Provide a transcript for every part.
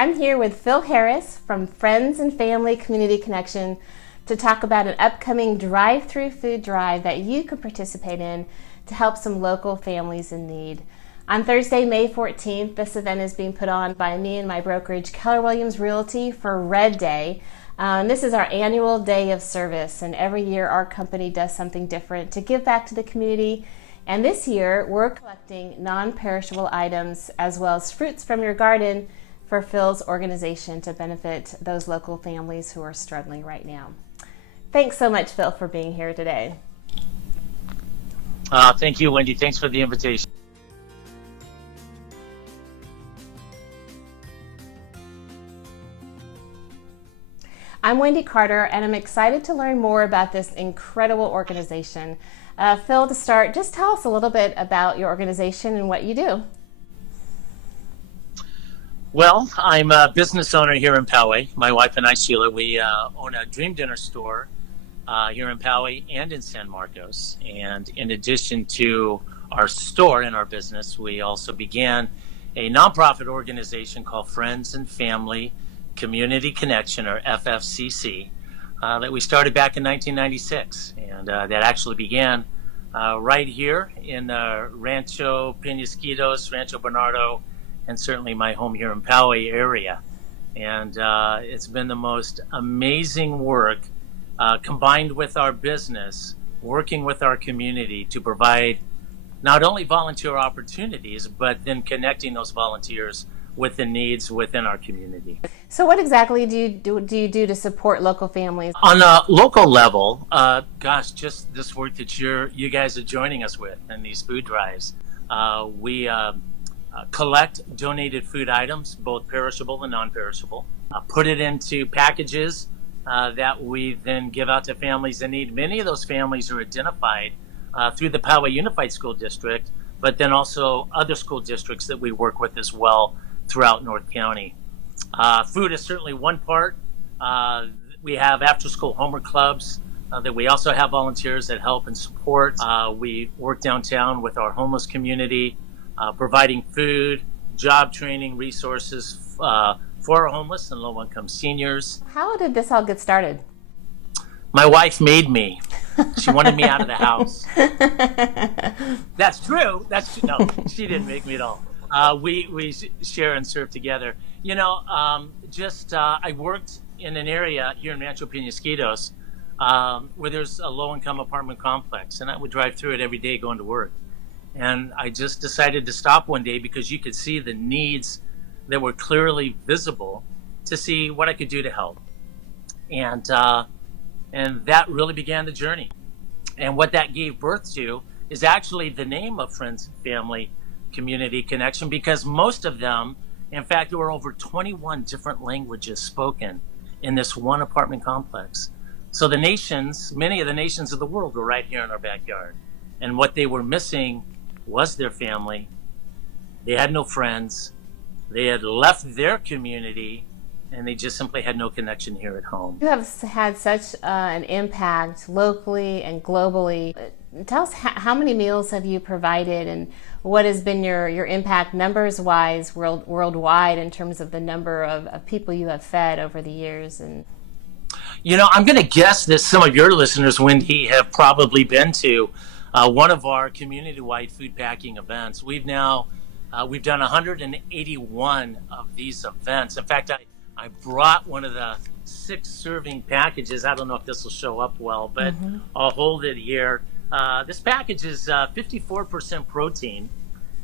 I'm here with Phil Harris from Friends and Family Community Connection to talk about an upcoming drive-through food drive that you could participate in to help some local families in need. On Thursday, May 14th, this event is being put on by me and my brokerage, Keller Realty, for Red Day. This is our annual day of service, and every year our company does something different to give back to the community. And this year, we're collecting non-perishable items as well as fruits from your garden for Phil's organization to benefit those local families who are struggling right now. Thanks so much, Phil, for being here today. Thank you, Wendy. Thanks for the invitation. I'm Wendy Carter, and I'm excited to learn more about this incredible organization. Phil, to start, just tell us a little bit about your organization and what you do. Well, I'm a business owner here in Poway. My wife and I, Sheila, we own a Dream Dinner store here in Poway and in San Marcos. And in addition to our store and our business, we also began a nonprofit organization called Friends and Family Community Connection, or FFCC, that we started back in 1996. And that actually began right here in Rancho Penasquitos, Rancho Bernardo, and certainly my home here in Poway area. And it's been the most amazing work combined with our business, working with our community to provide not only volunteer opportunities, but then connecting those volunteers with the needs within our community. So what exactly do you do to support local families? On a local level, just this work that you guys are joining us with in these food drives. We collect donated food items, both perishable and non-perishable, put it into packages that we then give out to families in need. Many of those families are identified through the Parkway Unified School District, but then also other school districts that we work with as well throughout North County. Food is certainly one part. We have after-school homework clubs that we also have volunteers that help and support. We work downtown with our homeless community, providing food, job training, resources for our homeless and low-income seniors. How did this all get started? My wife made me. She wanted me out of the house. That's true. No, she didn't make me at all. We share and serve together. You know, I worked in an area here in Rancho Penasquitos where there's a low-income apartment complex, and I would drive through it every day going to work. And I just decided to stop one day because you could see the needs that were clearly visible to see what I could do to help. And that really began the journey. And what that gave birth to is actually the name of Friends and Family Community Connection, because most of them, in fact, there were over 21 different languages spoken in this one apartment complex. So many of the nations of the world were right here in our backyard. And what they were missing was their family. They had no friends. They had left their community, and they just simply had no connection here at home. You have had such an impact locally and globally. Tell us how many meals have you provided, and what has been your impact numbers-wise worldwide in terms of the number of people you have fed over the years? And you know, I'm going to guess that some of your listeners, Wendy, have probably been to one of our community-wide food packing events. We've done 181 of these events. In fact, I brought one of the 6 serving packages. I don't know if this will show up well, but I'll hold it here. This package is 54% protein,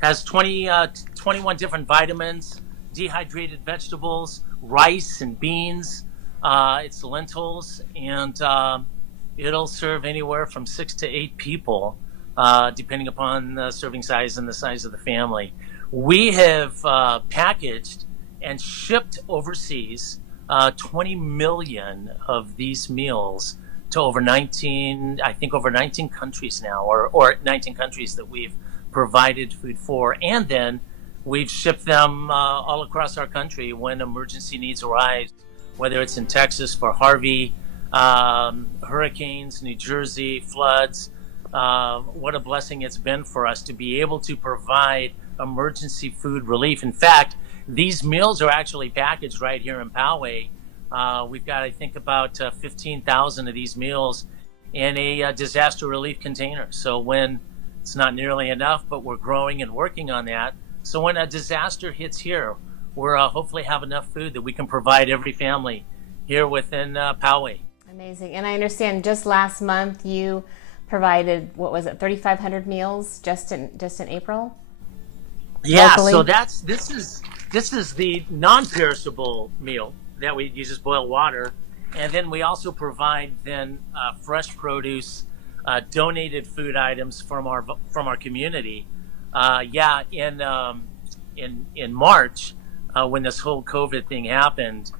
has 21 different vitamins, dehydrated vegetables, rice and beans. It's lentils, and it'll serve anywhere from 6 to 8 people, depending upon the serving size and the size of the family. We have packaged and shipped overseas 20 million of these meals to over 19 countries now, or 19 countries that we've provided food for. And then we've shipped them all across our country when emergency needs arise, whether it's in Texas for Harvey, hurricanes, New Jersey, floods. What a blessing it's been for us to be able to provide emergency food relief. In fact, these meals are actually packaged right here in Poway. We've got, I think, about 15,000 of these meals in a disaster relief container. So when it's not nearly enough, but we're growing and working on that. So when a disaster hits here, we're hopefully have enough food that we can provide every family here within Poway. Amazing. And I understand just last month you provided, what was it, 3,500 meals just in April? Yeah, Locally? so this is the non-perishable meal that you just boil water, and then we also provide then fresh produce, donated food items from our community. In March, when this whole COVID thing happened,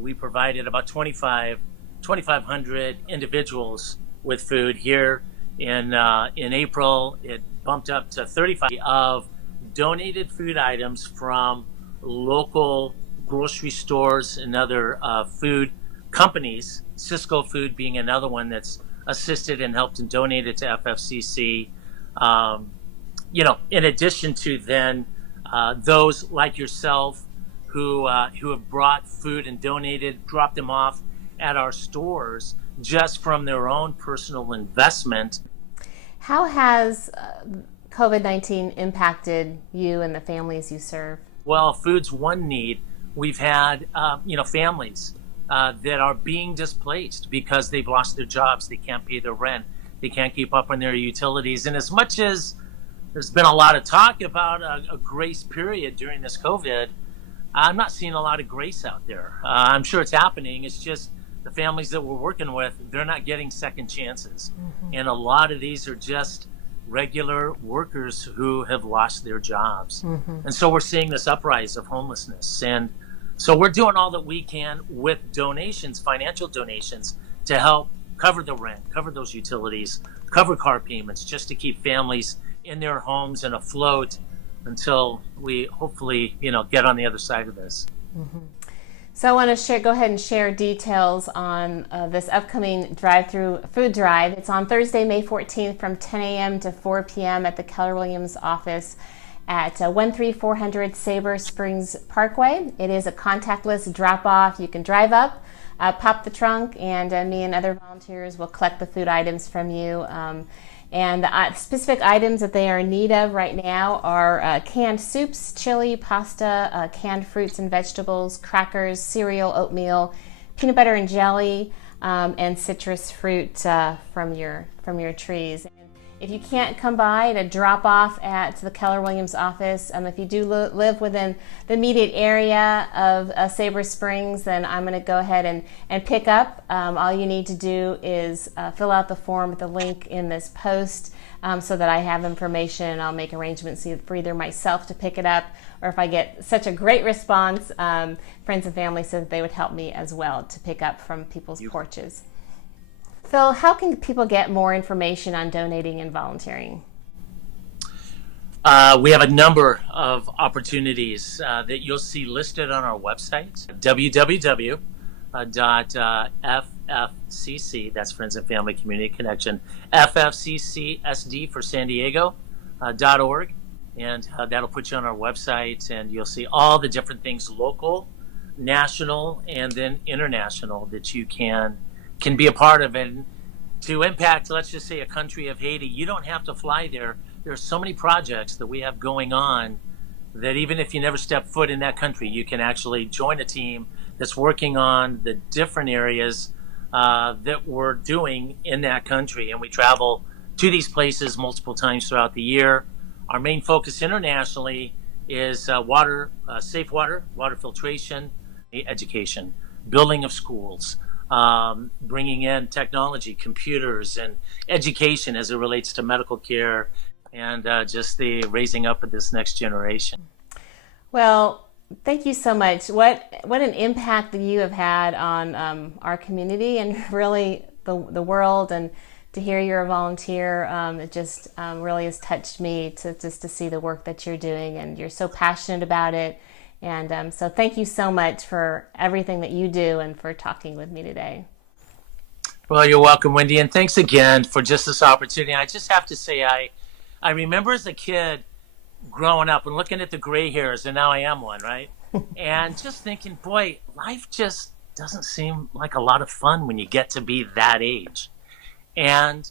we provided about 2,500 individuals with food. Here in April, it bumped up to 35 of donated food items from local grocery stores and other food companies. Cisco Food being another one that's assisted and helped and donated to FFCC. In addition to then those like yourself who have brought food and dropped them off at our stores just from their own personal investment. How has COVID-19 impacted you and the families you serve? Well, food's one need. We've had, families that are being displaced because they've lost their jobs. They can't pay their rent. They can't keep up on their utilities. And as much as there's been a lot of talk about a grace period during this COVID, I'm not seeing a lot of grace out there. I'm sure it's happening. It's just the families that we're working with, they're not getting second chances. Mm-hmm. And a lot of these are just regular workers who have lost their jobs. Mm-hmm. And so we're seeing this uprise of homelessness. And so we're doing all that we can with donations, financial donations, to help cover the rent, cover those utilities, cover car payments, just to keep families in their homes and afloat until we hopefully, get on the other side of this. Mm-hmm. So I want to go ahead and share details on this upcoming drive-through food drive. It's on Thursday, May 14th from 10 a.m. to 4 p.m. at the Keller Williams office at 13400 Sabre Springs Parkway. It is a contactless drop-off. You can drive up, pop the trunk, and me and other volunteers will collect the food items from you. And the specific items that they are in need of right now are canned soups, chili, pasta, canned fruits and vegetables, crackers, cereal, oatmeal, peanut butter and jelly, and citrus fruit from your trees. If you can't come by to drop off at the Keller Williams office, if you do live within the immediate area of Sabre Springs, then I'm going to go ahead and pick up. All you need to do is fill out the form with the link in this post so that I have information, and I'll make arrangements for either myself to pick it up, or if I get such a great response, friends and family said that they would help me as well to pick up from people's porches. Phil, how can people get more information on donating and volunteering? We have a number of opportunities that you'll see listed on our website, www.ffcc, that's Friends and Family Community Connection, ffccsd for San Diego, .org, and that'll put you on our website, and you'll see all the different things, local, national, and then international, that you can be a part of. And to impact, let's just say, a country of Haiti, you don't have to fly there. There's so many projects that we have going on that even if you never step foot in that country, you can actually join a team that's working on the different areas that we're doing in that country. And we travel to these places multiple times throughout the year. Our main focus internationally is water, safe water, water filtration, education, building of schools, bringing in technology, computers, and education as it relates to medical care, and just the raising up of this next generation. Well, thank you so much. What an impact that you have had on our community and really the world, and to hear you're a volunteer, it just really has touched me to see the work that you're doing, and you're so passionate about it. And so thank you so much for everything that you do and for talking with me today. Well, you're welcome, Wendy, and thanks again for just this opportunity. I just have to say, I remember as a kid growing up and looking at the gray hairs, and now I am one, right? And just thinking, boy, life just doesn't seem like a lot of fun when you get to be that age. And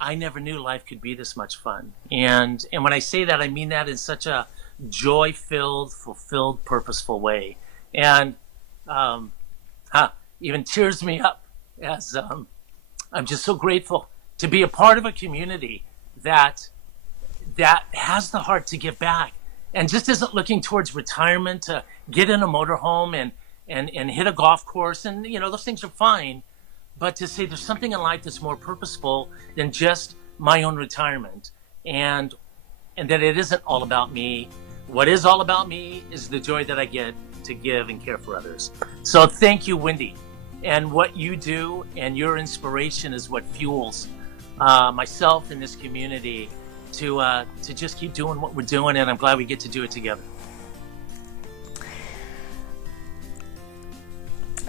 I never knew life could be this much fun. And when I say that, I mean that in such a joy-filled, fulfilled, purposeful way. And um, even tears me up as I'm just so grateful to be a part of a community that has the heart to give back and just isn't looking towards retirement to get in a motorhome and hit a golf course. And, those things are fine. But to say there's something in life that's more purposeful than just my own retirement, and that it isn't all about me. What is all about me is the joy that I get to give and care for others. So thank you, Wendy. And what you do and your inspiration is what fuels myself and this community to just keep doing what we're doing, and I'm glad we get to do it together.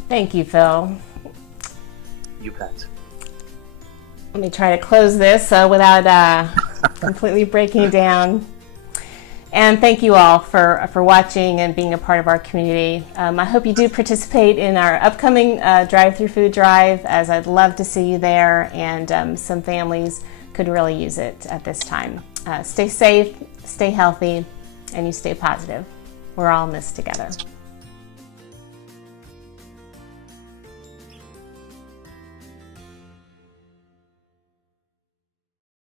Thank you, Phil. You bet. Let me try to close this without completely breaking down. And thank you all for watching and being a part of our community. I hope you do participate in our upcoming drive-through food drive, as I'd love to see you there, and some families could really use it at this time. Stay safe, stay healthy, and you stay positive. We're all in this together.